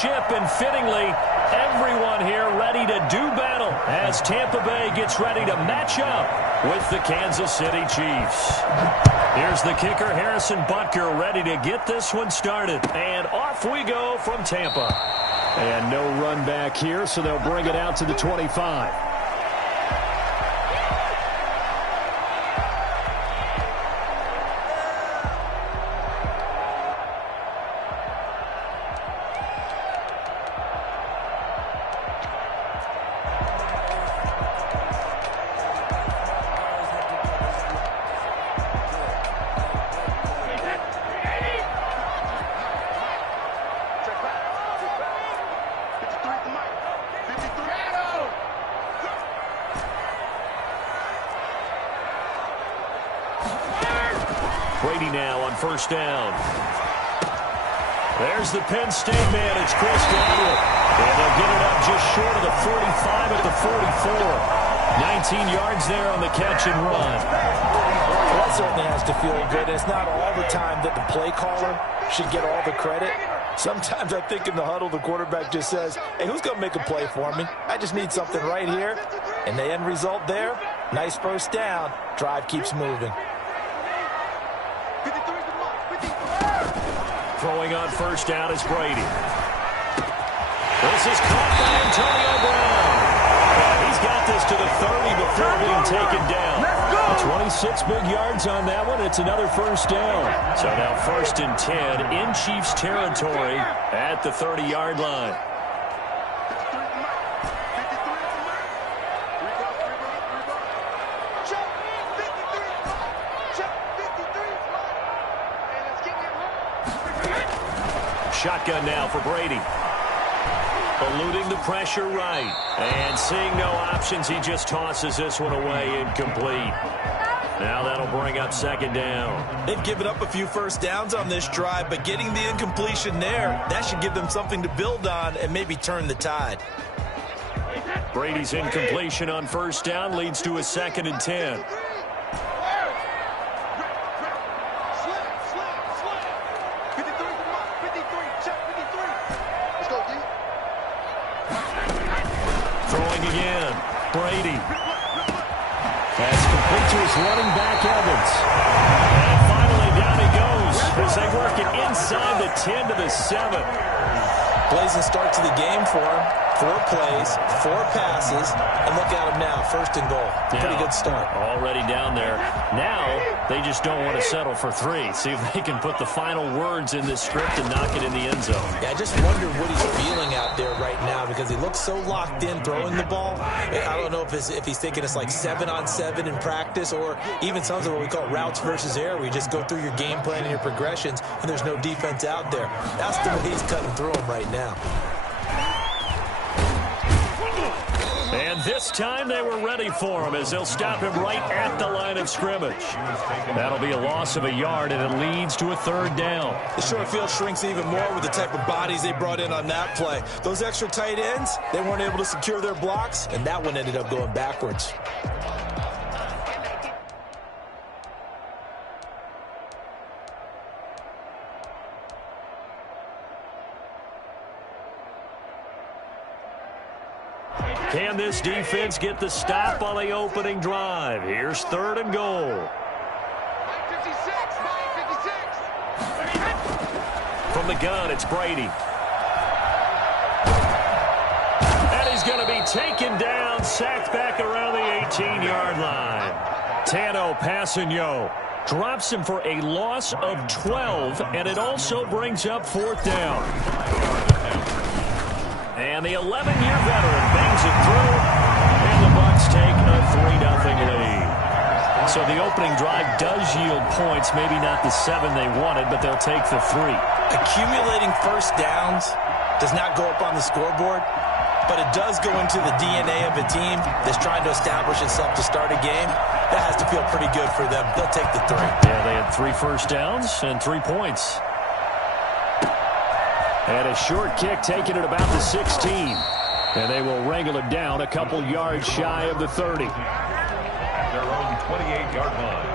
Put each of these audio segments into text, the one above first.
ship, and fittingly, everyone here ready to do battle as Tampa Bay gets ready to match up with the Kansas City Chiefs. Here's the kicker, Harrison Butker, ready to get this one started. And off we go from Tampa. And no run back here, so they'll bring it out to the 25. Brady now on first down. There's the Penn State man. It's Chris Godwin. And they'll get it up just short of the 45 at the 44. 19 yards there on the catch and run. Well, that certainly has to feel good. It's not all the time that the play caller should get all the credit. Sometimes I think in the huddle, the quarterback just says, hey, who's going to make a play for me? I just need something right here. And the end result there, nice first down. Drive keeps moving. Throwing on first down is Brady. This is caught by Antonio Brown. And he's got this to the 30 before being taken down. 26 big yards on that one. It's another first down. So now first and 10 in Chiefs territory at the 30-yard line. Shotgun now for Brady. Eluding the pressure right. And seeing no options, he just tosses this one away incomplete. Now that'll bring up second down. They've given up a few first downs on this drive, but getting the incompletion there, that should give them something to build on and maybe turn the tide. Brady's incompletion on first down leads to a second and 10. Brady. That's complete to his running back, Evans. And finally down he goes as they work it inside the 10 to the 7. Blazing start to the game for him. 4 plays, 4 passes, and look at him now, first and goal. Pretty good start. Already down there. Now they just don't want to settle for 3. See if they can put the final words in this script and knock it in the end zone. Yeah, I just wonder what he's feeling out there right now because he looks so locked in throwing the ball. I don't know if he's thinking it's like 7-on-7 in practice or even something what we call routes versus air where you just go through your game plan and your progressions and there's no defense out there. That's the way he's cutting through them right now. And this time they were ready for him as they'll stop him right at the line of scrimmage. That'll be a loss of a yard, and it leads to a third down. The short field shrinks even more with the type of bodies they brought in on that play. Those extra tight ends, they weren't able to secure their blocks, and that one ended up going backwards. Can this defense get the stop on the opening drive? Here's third and goal. From the gun, it's Brady. And he's going to be taken down, sacked back around the 18-yard line. Tano Passanio drops him for a loss of 12, and it also brings up fourth down. And the 11-year veteran bangs it through, and the Bucs take a 3-0 lead. So the opening drive does yield points, maybe not the 7 they wanted, but they'll take the 3. Accumulating first downs does not go up on the scoreboard, but it does go into the DNA of a team that's trying to establish itself to start a game. That has to feel pretty good for them. They'll take the 3. Yeah, they had 3 first downs and 3 points. And a short kick taken at about the 16. And they will wrangle it down a couple yards shy of the 30. Their own 28-yard line.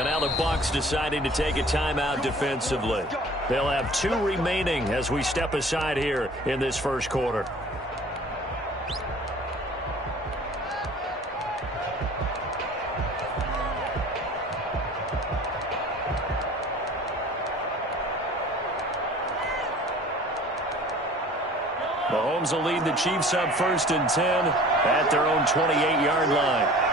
And now the Bucs deciding to take a timeout defensively. They'll have 2 remaining as we step aside here in this first quarter. Mahomes will lead the Chiefs up 1st and 10 at their own 28-yard line.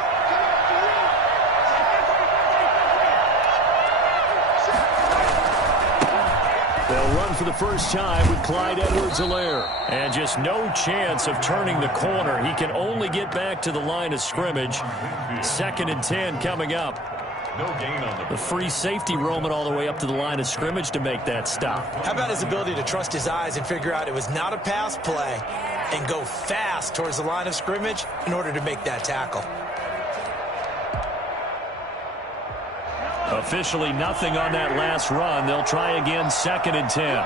They'll run for the first time with Clyde Edwards-Helaire. And just no chance of turning the corner. He can only get back to the line of scrimmage. 2nd and 10 coming up. No gain on the free safety roaming all the way up to the line of scrimmage to make that stop. How about his ability to trust his eyes and figure out it was not a pass play and go fast towards the line of scrimmage in order to make that tackle? Officially nothing on that last run. They'll try again 2nd and 10.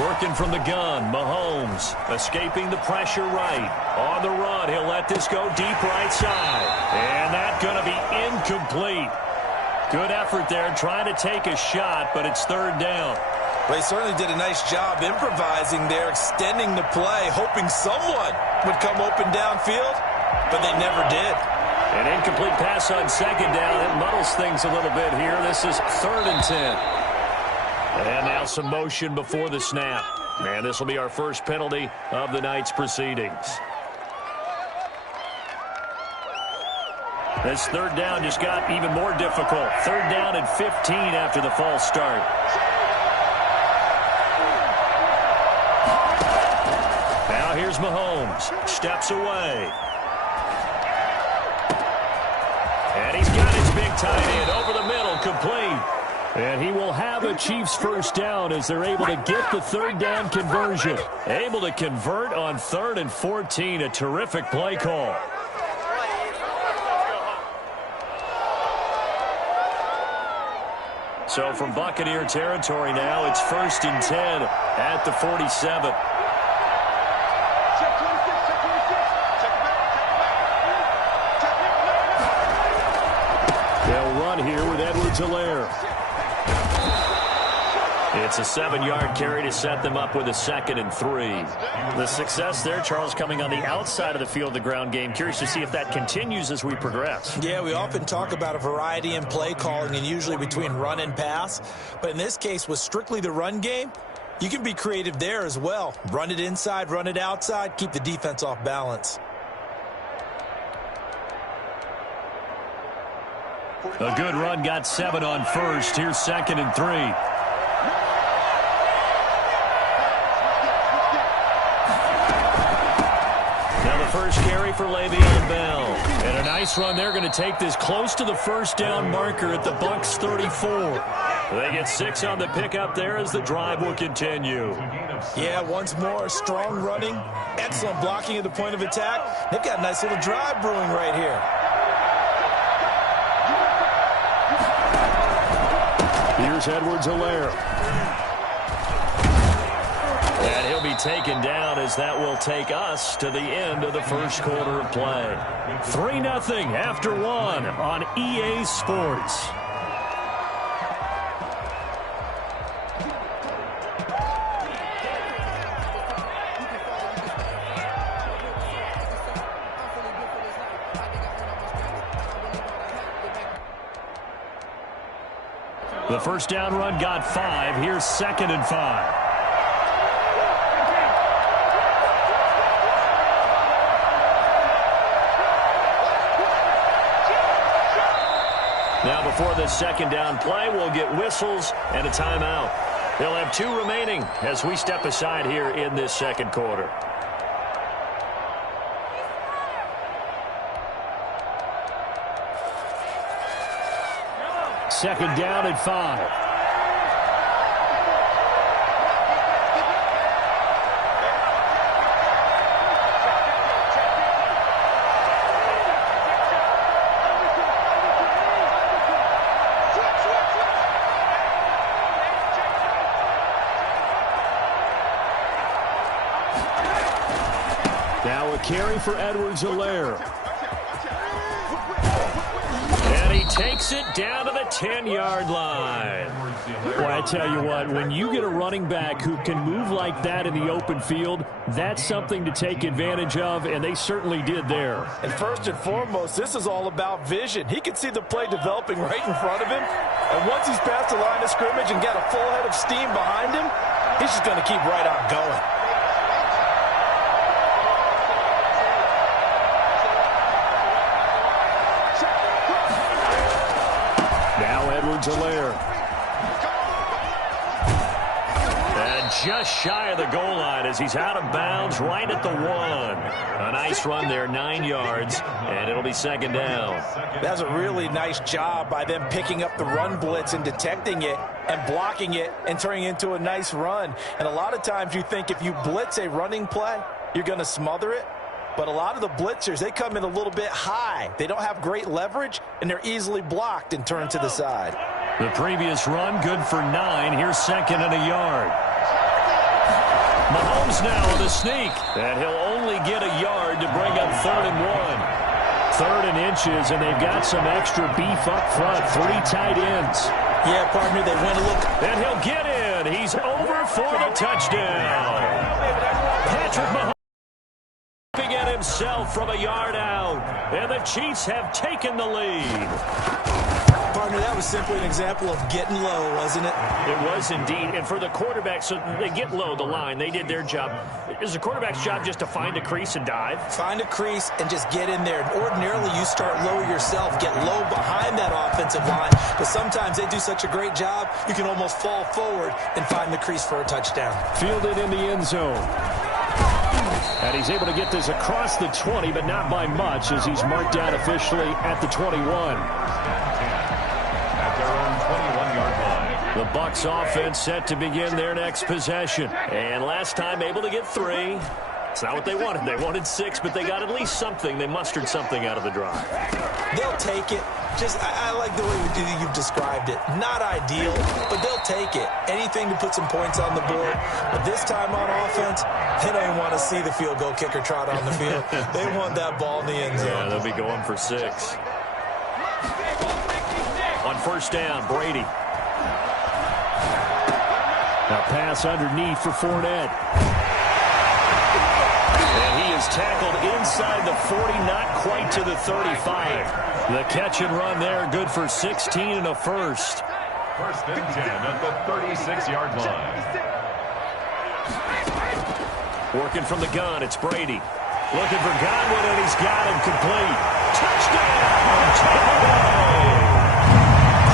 Working from the gun, Mahomes escaping the pressure right. On the run, he'll let this go deep right side. And that's going to be incomplete. Good effort there, trying to take a shot, but it's 3rd down. Well, he certainly did a nice job improvising there, extending the play, hoping someone would come open downfield, but they never did. An incomplete pass on 2nd down. It muddles things a little bit here. This is 3rd and 10. And now some motion before the snap. And this will be our first penalty of the night's proceedings. This 3rd down just got even more difficult. 3rd down and 15 after the false start. Now here's Mahomes. Steps away. And he's got his big tight end over the middle, complete. And he will have a Chiefs first down as they're able to get the 3rd down conversion. Able to convert on 3rd and 14. A terrific play call. So from Buccaneer territory now, it's 1st and 10 at the 47. They'll run here with Edwards-Helaire. It's a 7-yard carry to set them up with a 2nd and 3. The success there, Charles, coming on the outside of the field, the ground game. Curious to see if that continues as we progress. Yeah, we often talk about a variety in play calling and usually between run and pass. But in this case, with strictly the run game, you can be creative there as well. Run it inside, run it outside, keep the defense off balance. A good run got 7 on 1st. Here's 2nd and 3. First carry for Le'Veon Bell. And a nice run. They're going to take this close to the 1st down marker at the Bucs 34. They get 6 on the pickup there as the drive will continue. Yeah, once more, strong running, excellent blocking at the point of attack. They've got a nice little drive brewing right here. Here's Edwards-Helaire. And he'll be taken down as that will take us to the end of the first quarter of play. 3-0 after 1 on EA Sports. The first down run got 5. Here's 2nd and 5. Now before the 2nd down play, we'll get whistles and a timeout. They'll have 2 remaining as we step aside here in this 2nd quarter. Second down and 5. Now a carry for Edwards-Helaire. And he takes it down to the 10-yard line. Boy, I tell you what, when you get a running back who can move like that in the open field, that's something to take advantage of, and they certainly did there. And first and foremost, this is all about vision. He can see the play developing right in front of him, and once he's past the line of scrimmage and got a full head of steam behind him, he's just going to keep right on going. Now Edwards-Helaire. And just shy of the goal line as he's out of bounds right at the 1. A nice run there, 9 yards, and it'll be second down. That's a really nice job by them picking up the run blitz and detecting it and blocking it and turning it into a nice run. And a lot of times you think if you blitz a running play, you're going to smother it. But a lot of the blitzers, they come in a little bit high. They don't have great leverage, and they're easily blocked and turned to the side. The previous run, good for 9. Here's second and a yard. Mahomes now with a sneak. And he'll only get a yard to bring up 3rd and 1. 3rd and inches, and they've got some extra beef up front. 3 tight ends. Yeah, partner, they went a look. And he'll get in. He's over for the touchdown. Patrick Mahomes at himself from a yard out, and the Chiefs have taken the lead. Partner, that was simply an example of getting low, wasn't it? It was indeed, and for the quarterback, so they get low the line. They did their job. Is the quarterback's job just to find a crease and dive? Find a crease and just get in there. Ordinarily, you start low yourself, get low behind that offensive line, but sometimes they do such a great job, you can almost fall forward and find the crease for a touchdown. Fielded in the end zone. And he's able to get this across the 20, but not by much, as he's marked down officially at the 21. At their own 21-yard line. The Bucs offense set to begin their next possession. And last time able to get 3. It's not what they wanted. They wanted 6, but they got at least something. They mustered something out of the drive. They'll take it. I like the way you've described it. Not ideal, but they'll take it. Anything to put some points on the board. But this time on offense, they don't even want to see the field goal kicker trot on the field. They want that ball in the end zone. Yeah, they'll be going for 6. On first down, Brady. Now pass underneath for Fournette. And he is tackled inside the 40, not quite to the 35. The catch and run there, good for 16 and a first. First and 10 at the 36-yard line. Working from the gun, it's Brady. Looking for Godwin, and he's got him complete. Touchdown! Tampa Bay!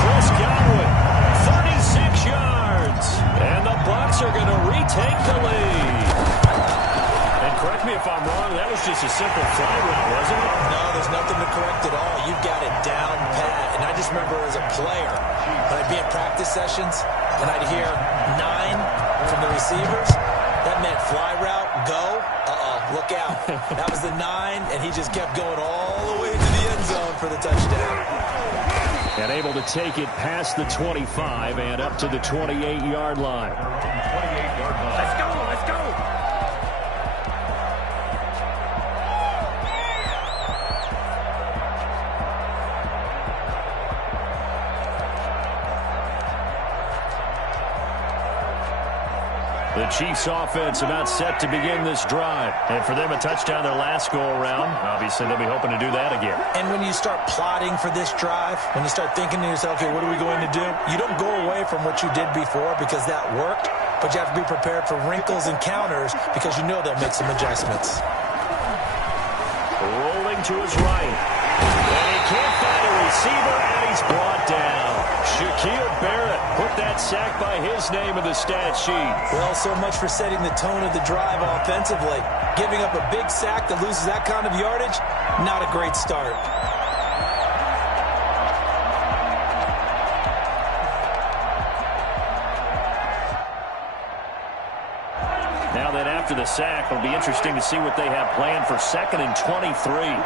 Chris Godwin, 36 yards. And the Bucs are going to retake the lead. And correct me if I'm wrong, that was just a simple fly route, wasn't it? No, there's nothing to correct at all. You've got it down pat. And I just remember as a player, when I'd be at practice sessions, and I'd hear 9 from the receivers, that meant fly route, go, look out. That was the 9, and he just kept going all the way to the end zone for the touchdown. And able to take it past the 25 and up to the 28-yard line. 28-yard line. Let's go, let's go. The Chiefs offense about set to begin this drive. And for them, a touchdown their last go-around. Obviously, they'll be hoping to do that again. And when you start plotting for this drive, when you start thinking to yourself, okay, what are we going to do? You don't go away from what you did before because that worked, but you have to be prepared for wrinkles and counters because you know they'll make some adjustments. Rolling to his right. And he can't find a receiver, and he's brought down. Shaquille Barrett put that sack by his name in the stat sheet. Well, so much for setting the tone of the drive offensively. Giving up a big sack that loses that kind of yardage, not a great start. Now that after the sack, it'll be interesting to see what they have planned for 2nd and 23.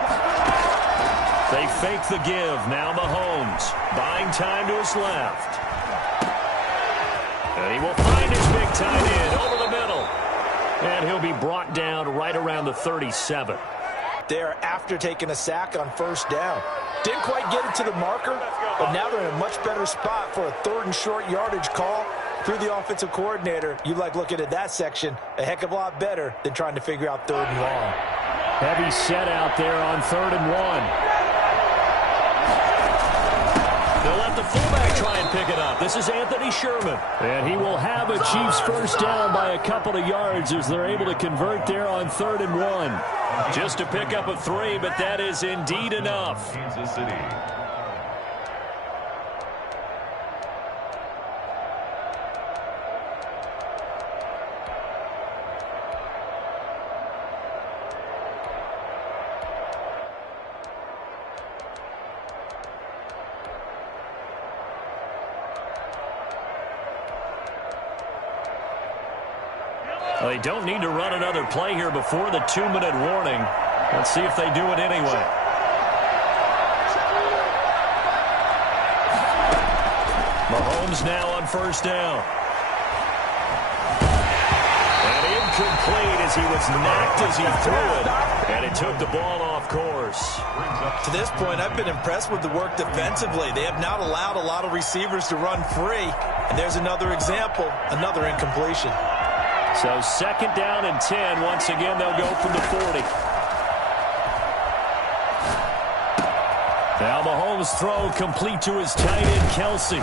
They fake the give. Now Mahomes buying time to his left. And he will find his big tight end over the middle. And he'll be brought down right around the 37. There after taking a sack on first down. Didn't quite get it to the marker, but now they're in a much better spot for a 3rd and short yardage call. Through the offensive coordinator, you like looking at that section a heck of a lot better than trying to figure out 3rd and long. Heavy set out there on 3rd and 1. They'll let the fullback try and pick it up. This is Anthony Sherman. And he will have a Chiefs first down by a couple of yards as they're able to convert there on 3rd and 1. Just to pick up a 3, but that is indeed enough. Kansas City. Well, they don't need to run another play here before the 2-minute warning. Let's see if they do it anyway. Mahomes now on first down. And incomplete as he was knocked as he threw it. And it took the ball off course. To this point, I've been impressed with the work defensively. They have not allowed a lot of receivers to run free. And there's another example, another incompletion. So 2nd down and 10. Once again, they'll go from the 40. Now Mahomes' throw complete to his tight end, Kelsey.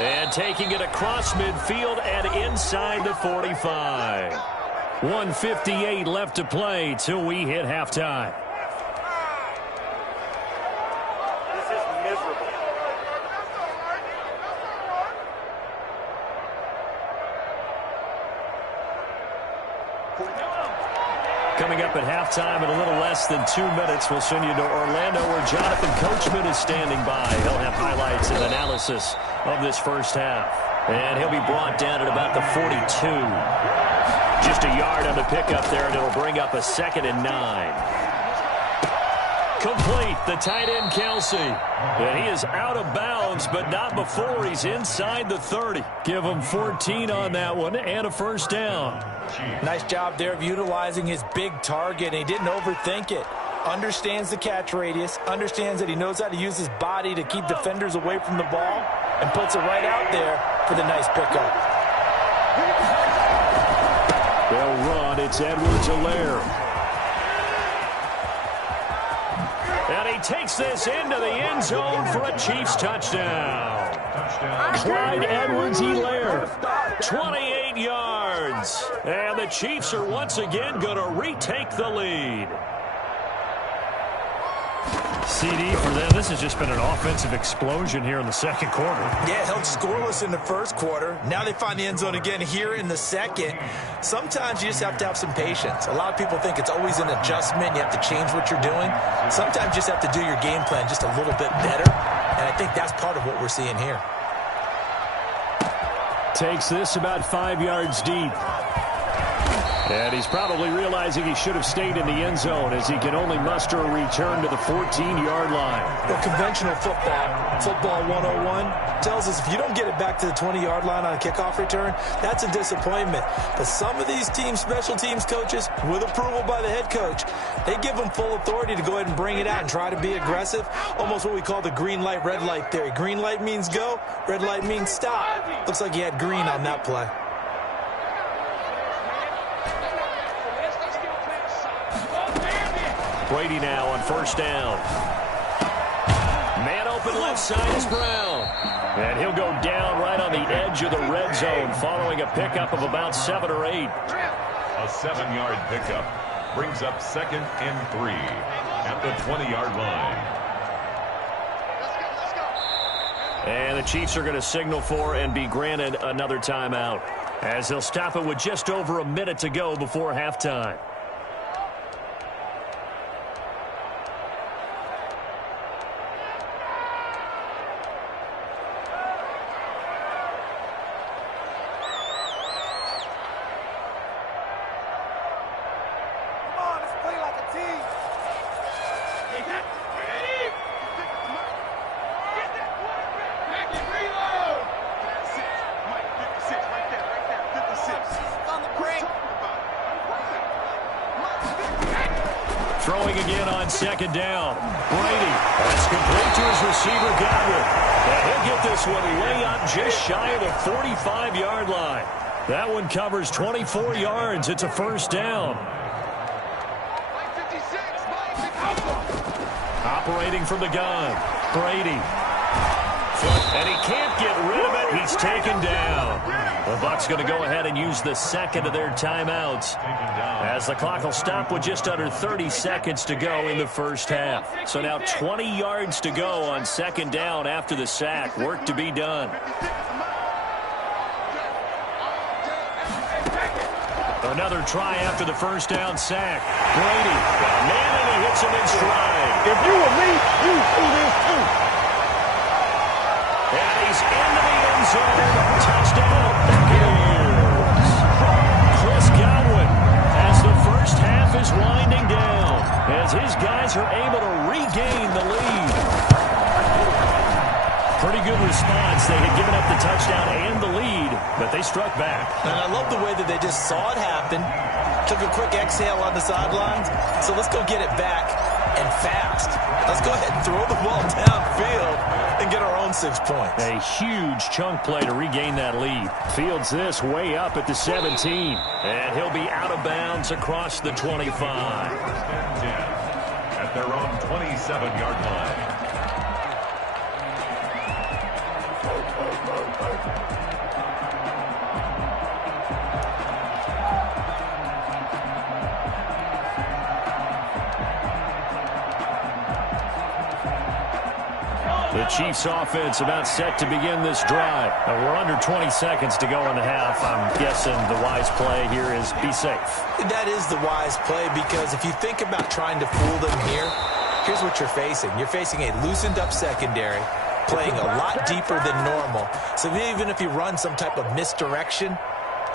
And taking it across midfield and inside the 45. 1:58 left to play till we hit halftime. This is miserable. Coming up at halftime in a little less than 2 minutes, we'll send you to Orlando where Jonathan Coachman is standing by. He'll have highlights and analysis of this first half. And he'll be brought down at about the 42. Just a yard on the pickup there, and it'll bring up a 2nd and 9. Complete, the tight end, Kelsey. And he is out of bounds, but not before he's inside the 30. Give him 14 on that one and a first down. Nice job there of utilizing his big target, and he didn't overthink it. Understands the catch radius, understands that he knows how to use his body to keep defenders away from the ball, and puts it right out there for the nice pickup. They'll run. It's Edwards-Helaire. And he takes this into the end zone for a Chiefs touchdown. Clyde Edwards-Helaire, 28 yards. And the Chiefs are once again going to retake the lead. CD for them. This has just been an offensive explosion here in the second quarter. Yeah, held scoreless in the first quarter. Now they find the end zone again here in the second. Sometimes you just have to have some patience. A lot of people think it's always an adjustment. You have to change what you're doing. Sometimes you just have to do your game plan just a little bit better. And I think that's part of what we're seeing here. Takes this about 5 yards deep. And he's probably realizing he should have stayed in the end zone as he can only muster a return to the 14-yard line. Well, conventional football 101, tells us if you don't get it back to the 20-yard line on a kickoff return, that's a disappointment. But some of these teams, special teams coaches, with approval by the head coach, they give them full authority to go ahead and bring it out and try to be aggressive, almost what we call the green light, red light theory. Green light means go, red light means stop. Looks like he had green on that play. Brady now on first down. Man open left side is Brown. And he'll go down right on the edge of the red zone following a pickup of about 7 or 8. A 7-yard pickup brings up 2nd and 3 at the 20-yard line. And the Chiefs are going to signal for and be granted another timeout as they'll stop it with just over a minute to go before halftime. Throwing again on second down. Brady. That's complete to his receiver, Godwin. And he'll get this one way up just shy of the 45-yard line. That one covers 24 yards. It's a first down. Operating from the gun. Brady. And he can't get rid of it. He's taken down. The Bucs going to go ahead and use the second of their timeouts, as the clock will stop with just under 30 seconds to go in the first half. So now 20 yards to go on second down after the sack. Work to be done. Another try after the first down sack. Brady. Man, and he hits him in stride. If you were me, you would do this too. And he's into the end zone. Touchdown, Buccaneers. Chris Godwin, as the first half is winding down, as his guys are able to regain the lead. Pretty good response. They had given up the touchdown and the lead, but they struck back. And I love the way that they just saw it happen, took a quick exhale on the sidelines. So let's go get it back and fast. Let's go ahead and throw the ball downfield and get our own 6 points. A huge chunk play to regain that lead. Fields this way up at the 17. And he'll be out of bounds across the 25. 10 at their own 27-yard line. The Chiefs offense about set to begin this drive. Now we're under 20 seconds to go in the half. I'm guessing the wise play here is be safe. That is the wise play, because if you think about trying to fool them here, here's what you're facing. You're facing a loosened up secondary, playing a lot deeper than normal. So even if you run some type of misdirection,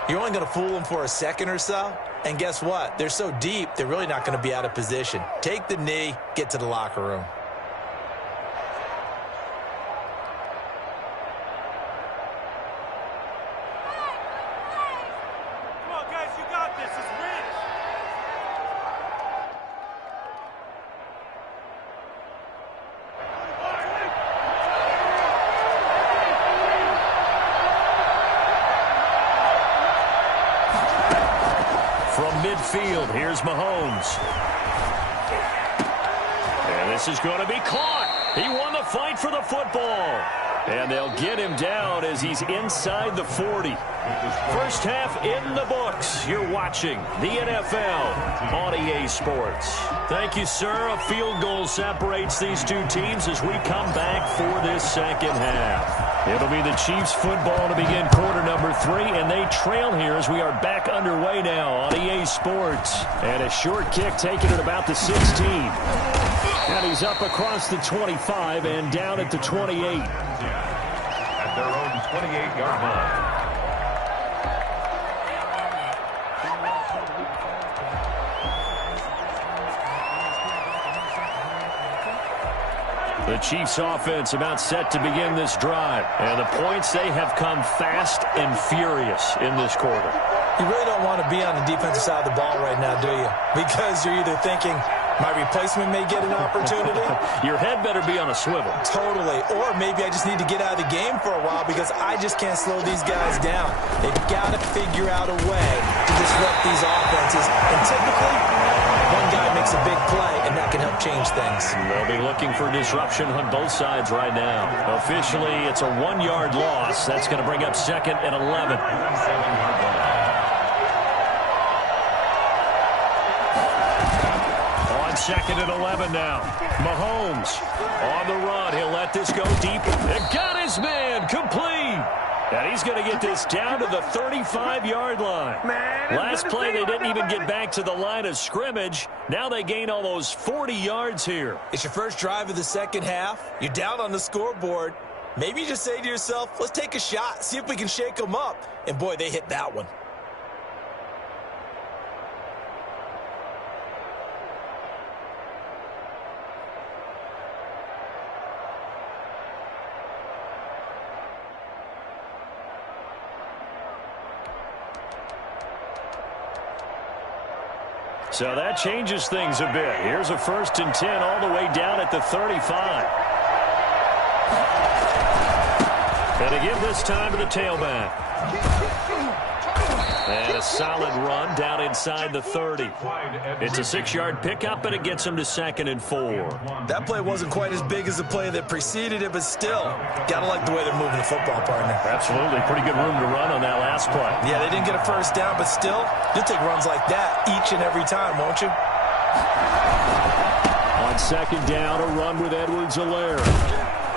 you're only going to fool them for a second or so. And guess what? They're so deep, they're really not going to be out of position. Take the knee, get to the locker room. Midfield, here's Mahomes. And this is going to be caught. He won the fight for the football. And they'll get him down as he's inside the 40. First half in the books. You're watching the NFL on EA Sports. Thank you, sir. A field goal separates these two teams as we come back for this second half. It'll be the Chiefs football to begin quarter number 3, and they trail here as we are back underway now on EA Sports. And a short kick taken at about the 16. And he's up across the 25 and down at the 28. At their own 28-yard line. The Chiefs offense about set to begin this drive. And the points, they have come fast and furious in this quarter. You really don't want to be on the defensive side of the ball right now, do you? Because you're either thinking, my replacement may get an opportunity. Your head better be on a swivel. Totally. Or maybe I just need to get out of the game for a while because I just can't slow these guys down. They've got to figure out a way to disrupt these offenses. And typically, one guy makes a big play, and that can help change things. They'll be looking for disruption on both sides right now. Officially, it's a 1-yard loss. That's going to bring up second and 11. 7-yard line. Second and 11 now. Mahomes on the run. He'll let this go deep. And got his man complete. And he's going to get this down to the 35-yard line. Last play, they didn't even get back to the line of scrimmage. Now they gain almost 40 yards here. It's your first drive of the second half. You're down on the scoreboard. Maybe you just say to yourself, let's take a shot, see if we can shake them up. And, boy, they hit that one. So that changes things a bit. Here's a 1st and 10 all the way down at the 35. And to give this time to the tailback. And a solid run down inside the 30. It's a 6-yard pickup, and it gets him to 2nd and 4. That play wasn't quite as big as the play that preceded it, but still, got to like the way they're moving the football, partner. Absolutely. Pretty good room to run on that last play. Yeah, they didn't get a 1st down, but still, you'll take runs like that each and every time, won't you? On 2nd down, a run with Edwards-Helaire.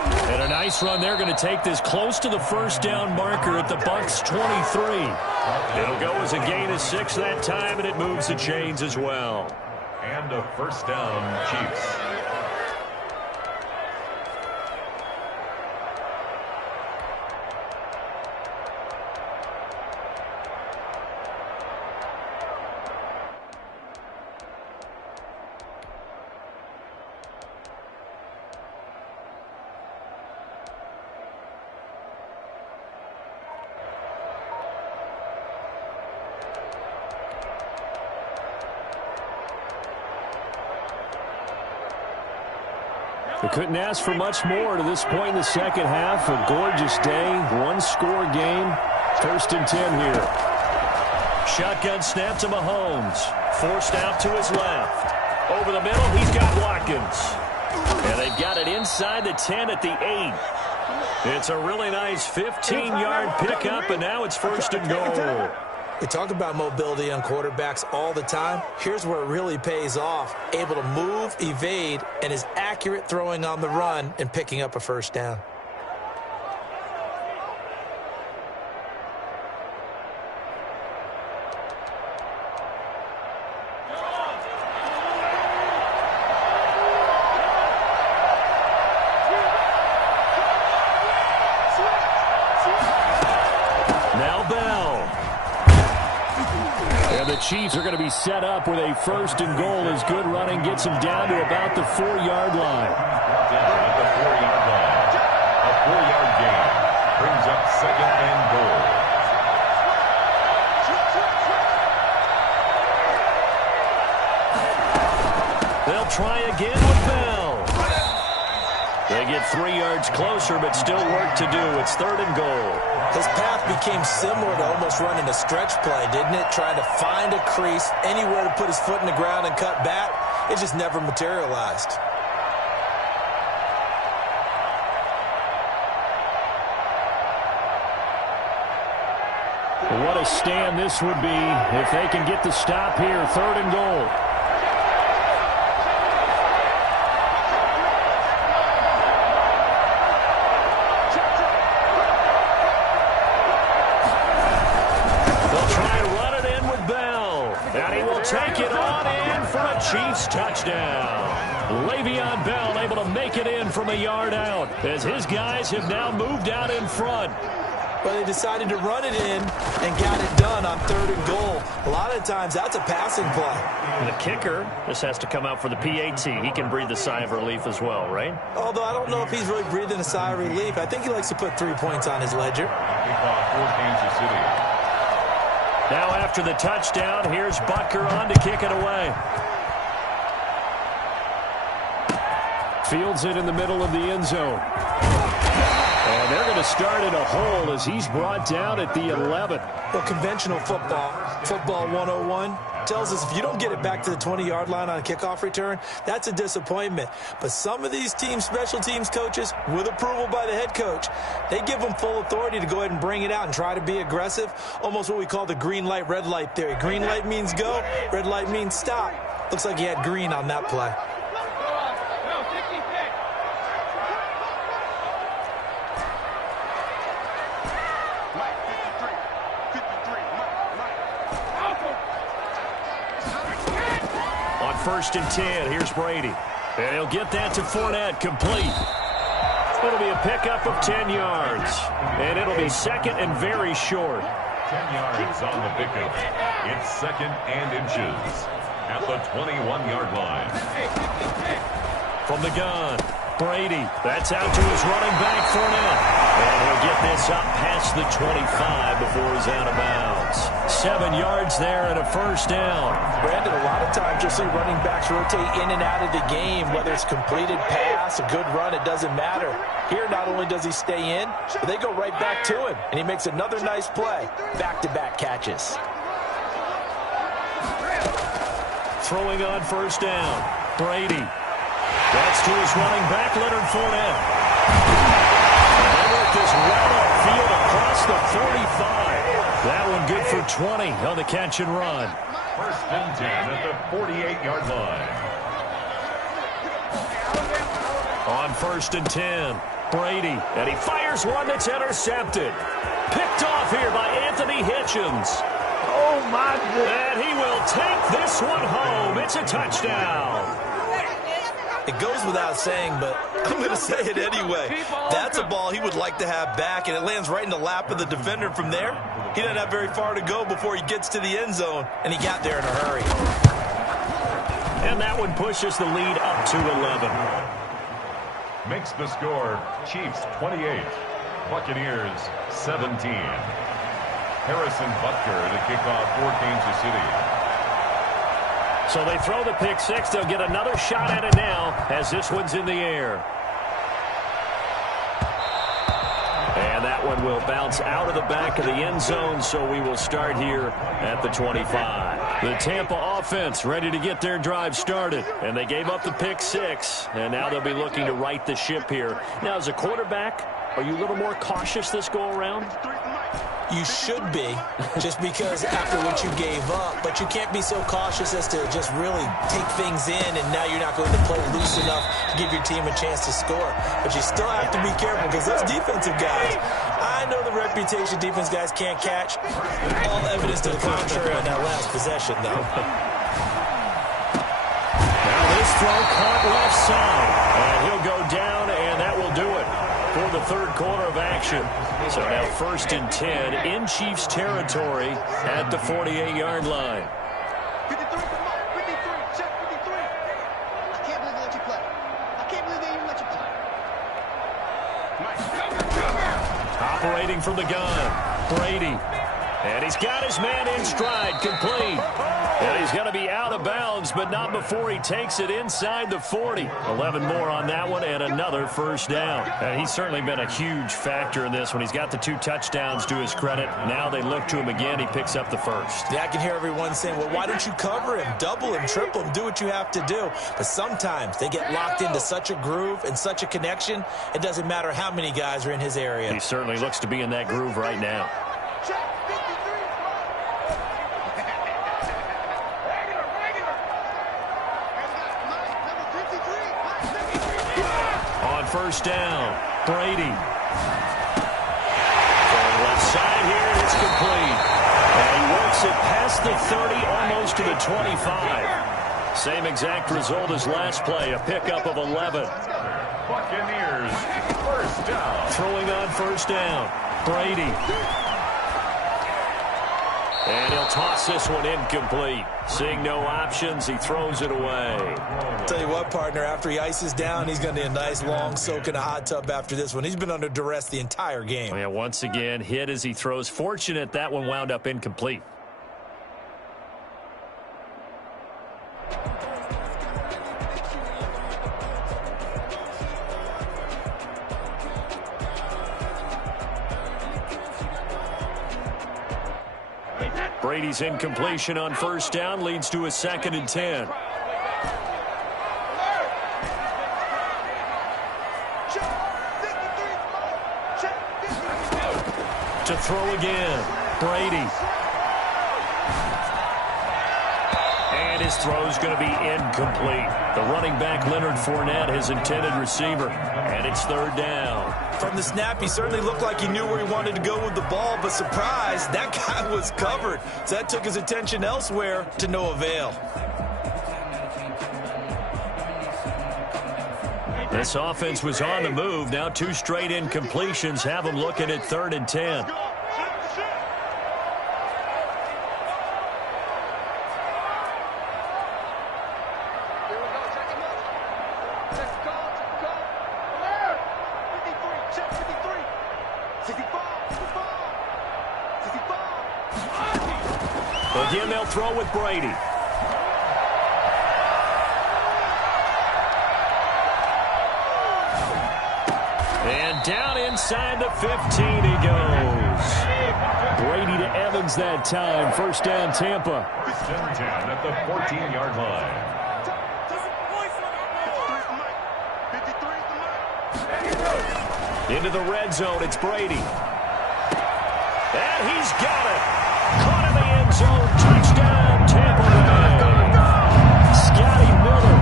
And a nice run. They're going to take this close to the 1st down marker at the Bucs 23. It'll go as a gain of 6 that time, and it moves the chains as well. And a 1st down, Chiefs. They couldn't ask for much more to this point in the second half. A gorgeous day, one-score game. 1st and 10 here. Shotgun snap to Mahomes. Forced out to his left. Over the middle, he's got Watkins. And they've got it inside the 10 at the 8. It's a really nice 15-yard pickup, and now it's 1st and goal. We talk about mobility on quarterbacks all the time. Here's where it really pays off. Able to move, evade, and is accurate throwing on the run and picking up a 1st down. Chiefs are going to be set up with a 1st and goal as good running gets them down to about the 4-yard line. Down at the 4-yard line. A 4-yard gain brings up 2nd and goal. They'll try again with Bell. They get 3 yards closer, but still work to do. It's 3rd and goal. His path became similar to almost running a stretch play, didn't it? Trying to find a crease, anywhere to put his foot in the ground and cut back. It just never materialized. What a stand this would be if they can get the stop here. 3rd and goal. Take it on in for a Chiefs touchdown. Le'Veon Bell able to make it in from a yard out as his guys have now moved out in front. But they decided to run it in and got it done on 3rd and goal. A lot of times that's a passing play. And the kicker, this has to come out for the PAT. He can breathe a sigh of relief as well, right? Although I don't know if he's really breathing a sigh of relief. I think he likes to put 3 points on his ledger. Kickoff for Kansas City. Now after the touchdown, here's Butker on to kick it away. Fields it in the middle of the end zone. And they're going to start at a hole as he's brought down at the 11. Well, conventional football 101, tells us if you don't get it back to the 20-yard line on a kickoff return, that's a disappointment. But some of these team special teams coaches, with approval by the head coach, they give them full authority to go ahead and bring it out and try to be aggressive, almost what we call the green light, red light theory. Green light means go, red light means stop. Looks like he had green on that play. On 1st and 10, here's Brady. And he'll get that to Fournette, complete. It'll be a pickup of 10 yards. And it'll be 2nd and very short. 10 yards on the pickup. It's 2nd and inches at the 21-yard line. From the gun, Brady. That's out to his running back, Fournette. And he'll get this up past the 25 before he's out of bounds. 7 yards there and a first down. Brandon, a lot of times you'll see running backs rotate in and out of the game, whether it's completed pass, a good run, it doesn't matter. Here, not only does he stay in, but they go right back to him, and he makes another nice play. Back-to-back catches. Throwing on first down. Brady. That's to his running back, Leonard Fournette. And they work this well upfield across the 45. That one good for 20 on the catch and run. First and 10 at the 48-yard line. On first and 10, Brady. And he fires one that's intercepted. Picked off here by Anthony Hitchens. Oh, my goodness. And he will take this one home. It's a touchdown. It goes without saying, but I'm going to say it anyway. That's a ball he would like to have back, and it lands right in the lap of the defender from there. He doesn't have very far to go before he gets to the end zone, and he got there in a hurry. And that one pushes the lead up to 11. Makes the score Chiefs 28, Buccaneers 17. Harrison Butker to kick off for Kansas City. So they throw the pick six. They'll get another shot at it now as this one's in the air. And that one will bounce out of the back of the end zone, so we will start here at the 25. The Tampa offense ready to get their drive started, and they gave up the pick six, and now they'll be looking to right the ship here. Now, as a quarterback, are you a little more cautious this go-around? You should be, just because after what you gave up, but you can't be so cautious as to just really take things in, and now you're not going to play loose enough to give your team a chance to score. But you still have to be careful because those defensive guys, I know the reputation defense guys can't catch. All evidence to the contrary on that last possession, though. Now this throw caught left side, and he'll go down, and that will do it for the third quarter of action. So now first and 10 in Chiefs territory at the 48-yard line. 53, come on, 53, check 53. I can't believe they let you play. I can't believe they even let you play. Operating from the gun, Brady. And he's got his man in stride, complete. And he's going to be out of bounds, but not before he takes it inside the 40. 11 more on that one and another first down. And he's certainly been a huge factor in this one. He's got the 2 touchdowns to his credit. Now they look to him again. He picks up the first. Yeah, I can hear everyone saying, well, why don't you cover him, double him, triple him, do what you have to do. But sometimes they get locked into such a groove and such a connection, it doesn't matter how many guys are in his area. He certainly looks to be in that groove right now. First down, Brady. Going left side here, and it's complete. And he works it past the 30, almost to the 25. Same exact result as last play, a pickup of 11. Buccaneers, first down. Throwing on first down, Brady. And he'll toss this one incomplete. Seeing no options, he throws it away. Tell you what, partner, after he ices down, he's going to need a nice long soak in a hot tub after this one. He's been under duress the entire game. Yeah, once again, hit as he throws. Fortunate that one wound up incomplete. Brady's incompletion on first down leads to a 2nd and 10. To throw again, Brady. And his throw's going to be incomplete. The running back, Leonard Fournette, his intended receiver. And it's 3rd down. From the snap, he certainly looked like he knew where he wanted to go with the ball, but surprise, that guy was covered. So that took his attention elsewhere to no avail. This offense was on the move. Now 2 straight incompletions have them looking at 3rd and 10. Again, they'll throw with Brady. And down inside the 15 he goes. Brady to Evans that time. First down, Tampa. 10 at the 14-yard line. Into the red zone, it's Brady. And he's got it. Caught in the end zone. Touchdown, Tampa Bay. Scotty Miller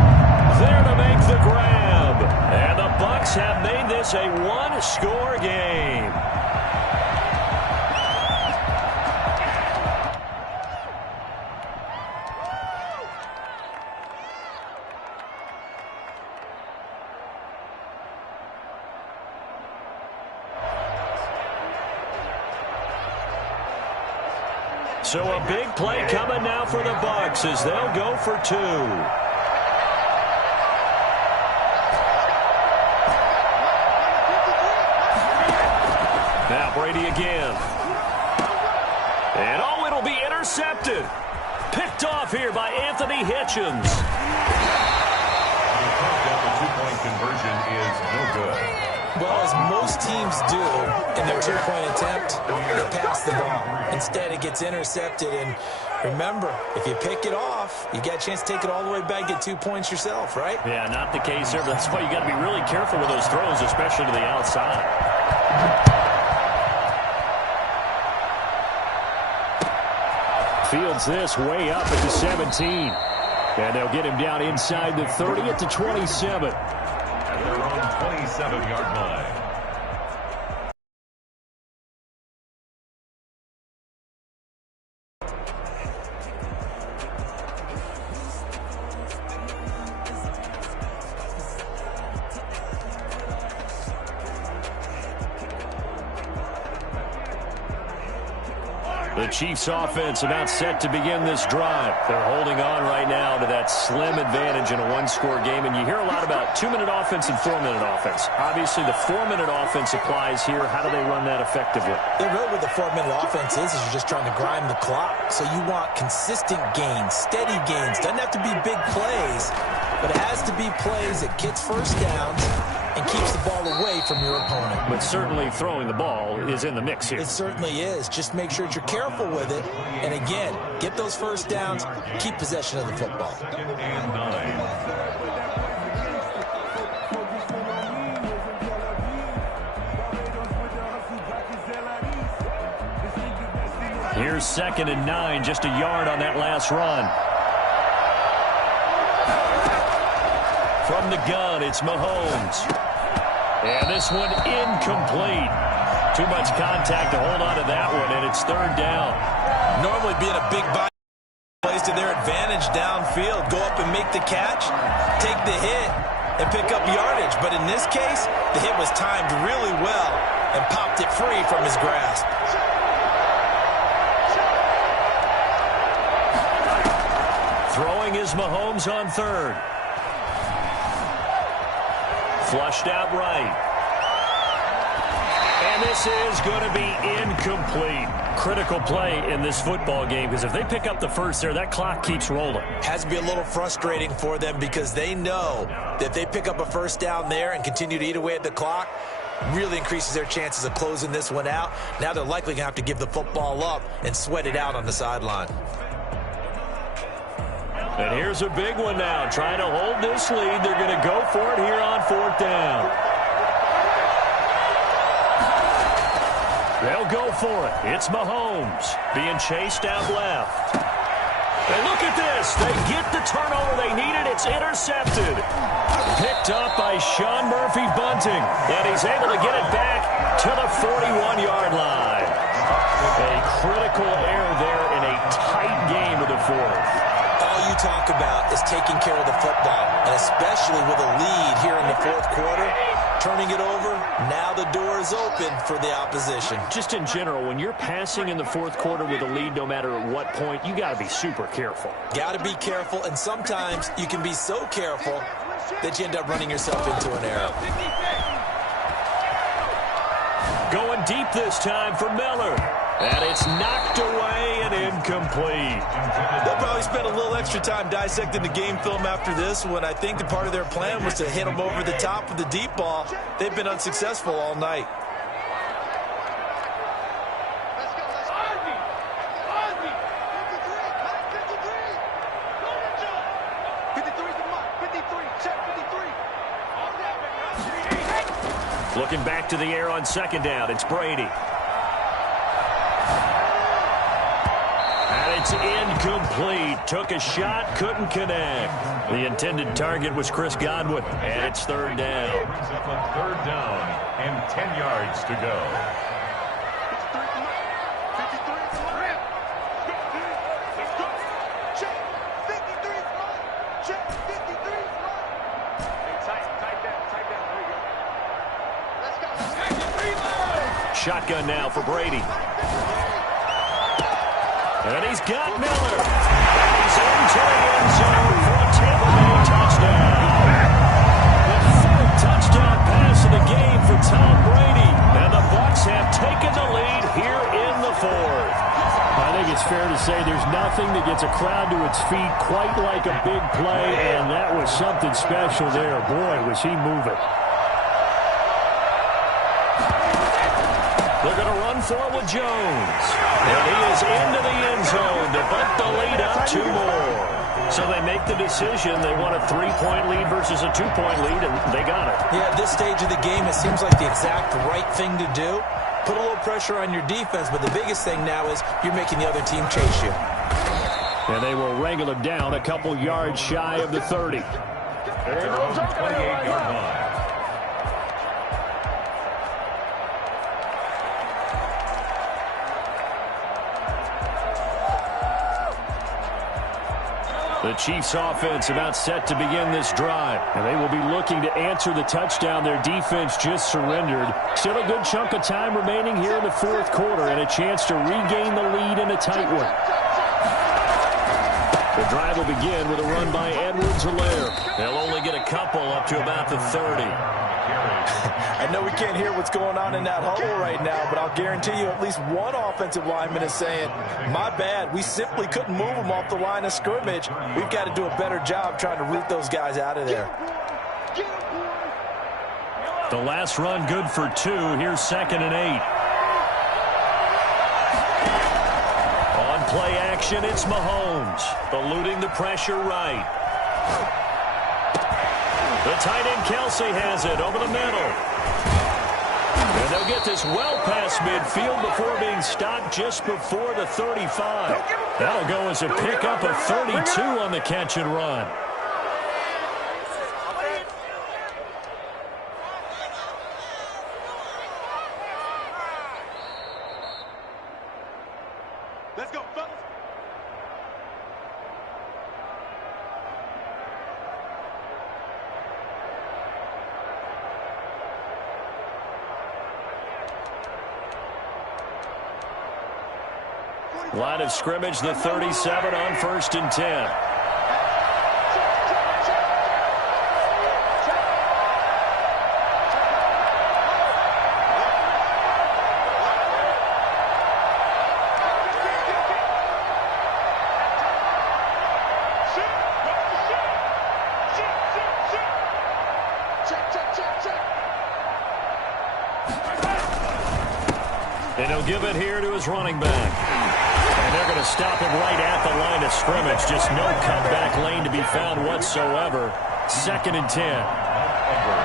there to make the grab. And the Bucs have made this a one-score game. So a big play coming now for the Bucs as they'll go for 2. Now Brady again. And oh, it'll be intercepted. Picked off here by Anthony Hitchens. The two-point conversion is no good. Well, as most teams do in their two-point attempt, they pass the ball. Instead, it gets intercepted. And remember, if you pick it off, you got a chance to take it all the way back, get 2 points yourself, right? Yeah, not the case here. But that's why you got to be really careful with those throws, especially to the outside. Fields this way up at the 17. And they'll get him down inside the 30 at the 27. At their own 27-yard line. The Chiefs offense about set to begin this drive. They're holding on right now to that slim advantage in a one-score game. And you hear a lot about 2-minute offense and 4-minute offense. Obviously, the 4-minute offense applies here. How do they run that effectively? Yeah, really what the 4-minute offense is you're just trying to grind the clock. So you want consistent gains, steady gains. Doesn't have to be big plays, but it has to be plays that gets first downs and keeps the ball away from your opponent. But certainly throwing the ball is in the mix here. It certainly is. Just make sure that you're careful with it. And again, get those first downs, keep possession of the football. 2nd and 9. Here's 2nd and 9, just a yard on that last run. From the gun, it's Mahomes. And this one incomplete. Too much contact to hold on to that one, and it's 3rd down. Normally being a big body plays to their advantage downfield. Go up and make the catch, take the hit, and pick up yardage. But in this case, the hit was timed really well and popped it free from his grasp. Throwing is Mahomes on 3rd. Flushed out right. And this is going to be incomplete. Critical play in this football game because if they pick up the first there, that clock keeps rolling. Has to be a little frustrating for them because they know that if they pick up a first down there and continue to eat away at the clock, really increases their chances of closing this one out. Now they're likely going to have to give the football up and sweat it out on the sideline. And here's a big one now. Trying to hold this lead. They're going to go for it here on 4th down. They'll go for it. It's Mahomes being chased out left. And look at this. They get the turnover they needed. It's intercepted. Picked up by Sean Murphy-Bunting. And he's able to get it back to the 41-yard line. A critical error there in a tight game of the 4th. You talk about is taking care of the football, and especially with a lead here in the 4th quarter, turning it over, now the door is open for the opposition. Just in general, when you're passing in the 4th quarter with a lead, no matter at what point, you got to be super careful. Got to be careful, and sometimes you can be so careful that you end up running yourself into an error. Going deep this time for Miller. And it's knocked away and incomplete. They'll probably spend a little extra time dissecting the game film after this one. I think the part of their plan was to hit them over the top with the deep ball. They've been unsuccessful all night. Looking back to the air on second down, it's Brady. And it's incomplete. Took a shot, couldn't connect. The intended target was Chris Godwin, and it's third down. Brings up a third down and 10 yards to go. Shotgun now for Brady. And he's got Miller. He's into the end zone for a Tampa Bay touchdown. The fourth touchdown pass of the game for Tom Brady. And the Bucs have taken the lead here in the fourth. I think it's fair to say there's nothing that gets a crowd to its feet quite like a big play, and that was something special there. Boy, was he moving. They're going to run for it with Jones. And he is into the end zone to bump the lead up 2 more. So they make the decision. They want a 3-point lead versus a 2-point lead, and they got it. Yeah, at this stage of the game, it seems like the exact right thing to do. Put a little pressure on your defense, but the biggest thing now is you're making the other team chase you. And they will wrangle him down a couple yards shy of the 30. At their own 28-yard line. The Chiefs offense about set to begin this drive. And they will be looking to answer the touchdown their defense just surrendered. Still a good chunk of time remaining here in the fourth quarter and a chance to regain the lead in a tight one. The drive will begin with a run by Edwards-Helaire. They'll only get a couple up to about the 30. I know we can't hear what's going on in that huddle right now, but I'll guarantee you at least one offensive lineman is saying, my bad, we simply couldn't move them off the line of scrimmage. We've got to do a better job trying to root those guys out of there. The last run good for 2. Here's 2nd and 8. On play action, it's Mahomes. Eluding the pressure right. The tight end Kelsey has it over the middle. And they'll get this well past midfield before being stopped just before the 35. That'll go as a pickup of 32 on the catch and run. Let's go, fellas. Line of scrimmage, the 37 on 1st and 10. And he'll give it here to his running back. And they're going to stop him right at the line of scrimmage. Just no cutback lane to be found whatsoever. 2nd and 10.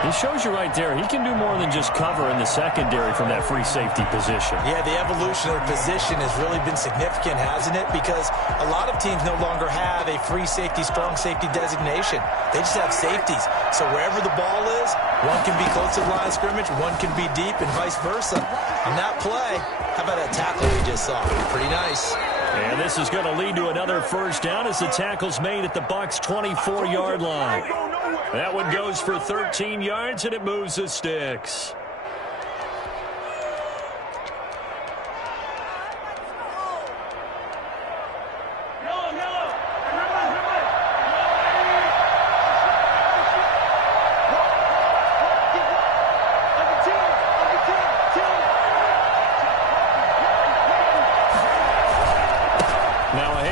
He shows you right there, he can do more than just cover in the secondary from that free safety position. Yeah, the evolution of position has really been significant, hasn't it? Because a lot of teams no longer have a free safety, strong safety designation. They just have safeties. So wherever the ball is, one can be close to the line of scrimmage, one can be deep, and vice versa. On that play, how about that tackle we just saw? Pretty nice. And this is going to lead to another first down as the tackle's made at the Bucs' 24-yard line. That one goes for 13 yards, and it moves the sticks.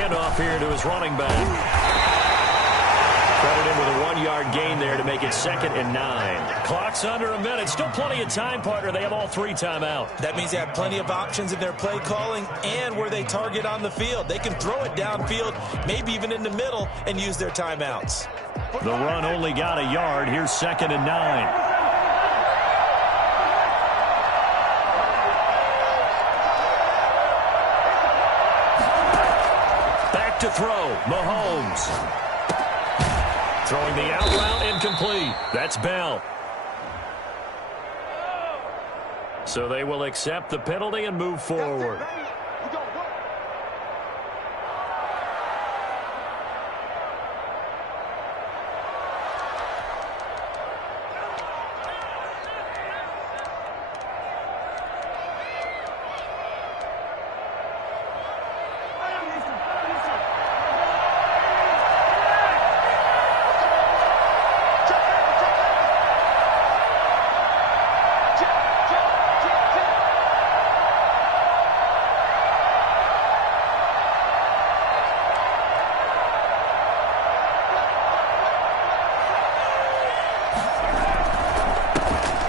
handoff here to his running back. Credit him with a 1-yard gain there to make it 2nd and 9. Clock's under a minute. Still plenty of time, partner. They have all 3 timeout. That means they have plenty of options in their play calling and where they target on the field. They can throw it downfield, maybe even in the middle, and use their timeouts. The run only got a yard. Here's 2nd and 9. Back to throw. Mahomes. Throwing the out route, incomplete. That's Bell. So they will accept the penalty and move forward.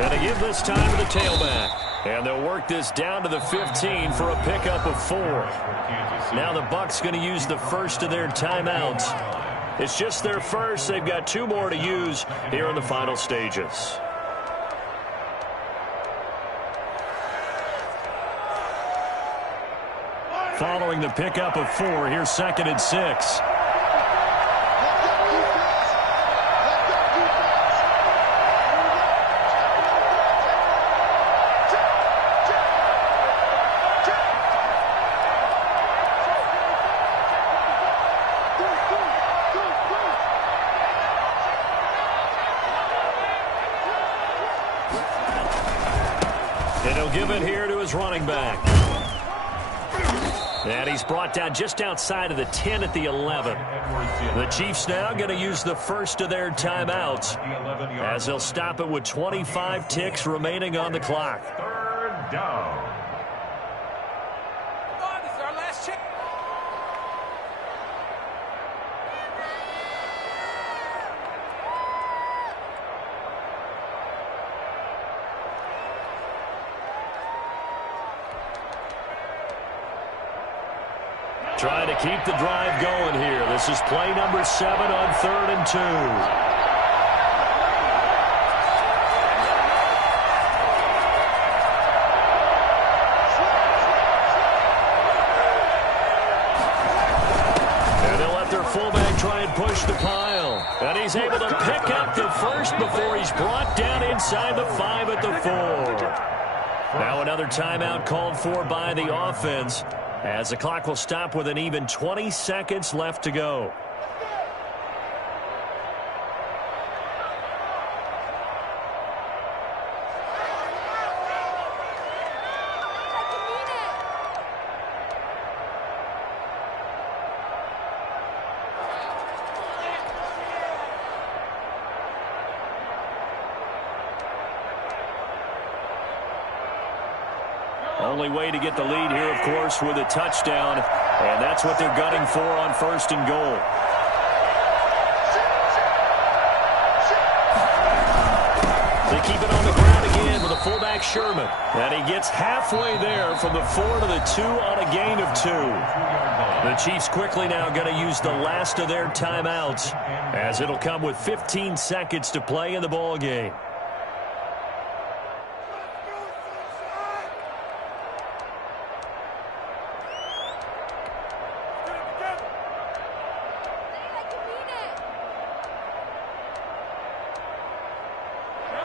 And they give this time to the tailback. And they'll work this down to the 15 for a pickup of 4. Now the Bucs going to use the first of their timeouts. It's just their first. They've got 2 more to use here in the final stages. Following the pickup of 4, here's 2nd and 6. And he'll give it here to his running back. And he's brought down just outside of the 10 at the 11. The Chiefs now going to use the first of their timeouts as they'll stop it with 25 ticks remaining on the clock. 3rd down. This is our last check. Trying to keep the drive going here. This is play number 7 on 3rd and 2. And they'll let their fullback try and push the pile. And he's able to pick up the first before he's brought down inside the 5 at the 4. Now another timeout called for by the offense, as the clock will stop with an even 20 seconds left to go. Only way to get the lead here, of course, with a touchdown, and that's what they're gunning for on 1st and goal. They keep it on the ground again with a fullback Sherman, and he gets halfway there from the 4 to the 2 on a gain of 2. The Chiefs quickly now going to use the last of their timeouts, as it'll come with 15 seconds to play in the ball game.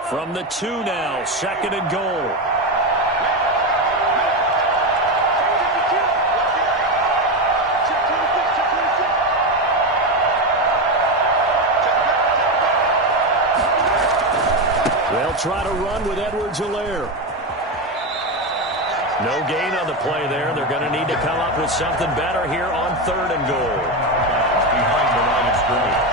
From the 2 now, 2nd and goal. They'll try to run with Edwards-Helaire. No gain on the play there. They're going to need to come up with something better here on 3rd and goal. Behind the line of scrimmage.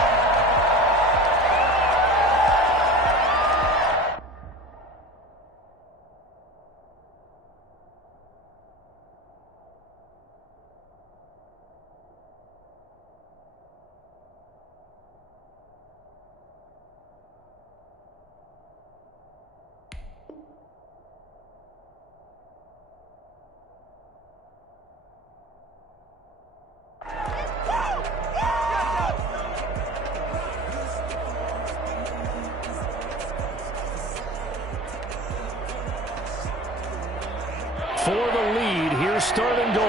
Here's 3rd and goal.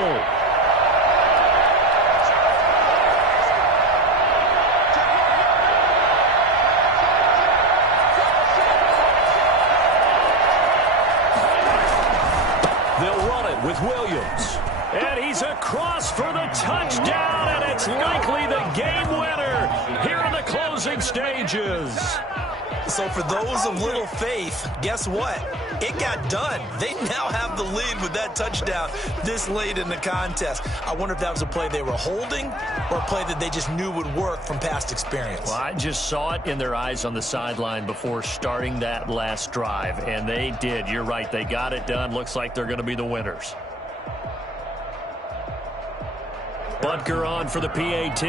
They'll run it with Williams. And he's across for the touchdown, and it's likely the game winner here in the closing stages. So for those of little faith, guess what? It got done. They now have the lead with that touchdown this late in the contest. I wonder if that was a play they were holding or a play that they just knew would work from past experience. Well, I just saw it in their eyes on the sideline before starting that last drive, and they did. You're right. They got it done. Looks like they're going to be the winners. Butker on for the PAT.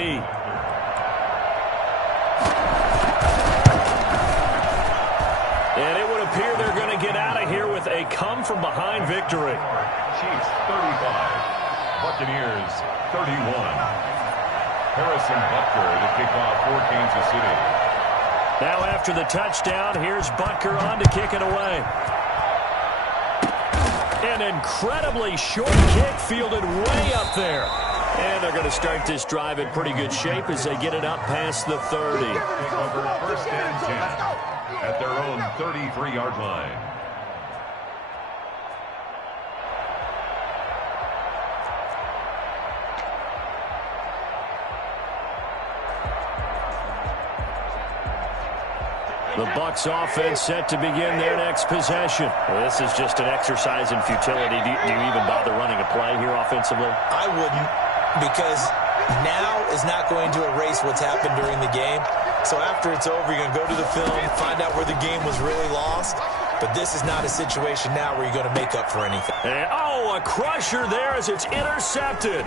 And it would appear they're going to get out of here with a come-from-behind victory. Chiefs 35, Buccaneers 31. Harrison Butker to kick off for Kansas City. Now after the touchdown, here's Butker on to kick it away. An incredibly short kick fielded way up there. And they're going to start this drive in pretty good shape as they get it up past the 30. Take over 1st and 10 at their own 33-yard line. The Bucs offense set to begin their next possession. Well, this is just an exercise in futility. Do you even bother running a play here offensively? I wouldn't, because now is not going to erase what's happened during the game. So after it's over, you're going to go to the film, find out where the game was really lost. But this is not a situation now where you're going to make up for anything. And, a crusher there as it's intercepted.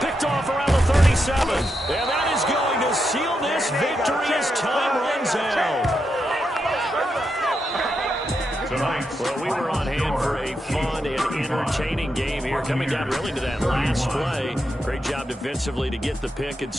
Picked off around the 37. And that is going to seal this victory as time runs out. Well, we were on hand for a fun and entertaining game here. Coming down really to that last play. Great job defensively to get the pick and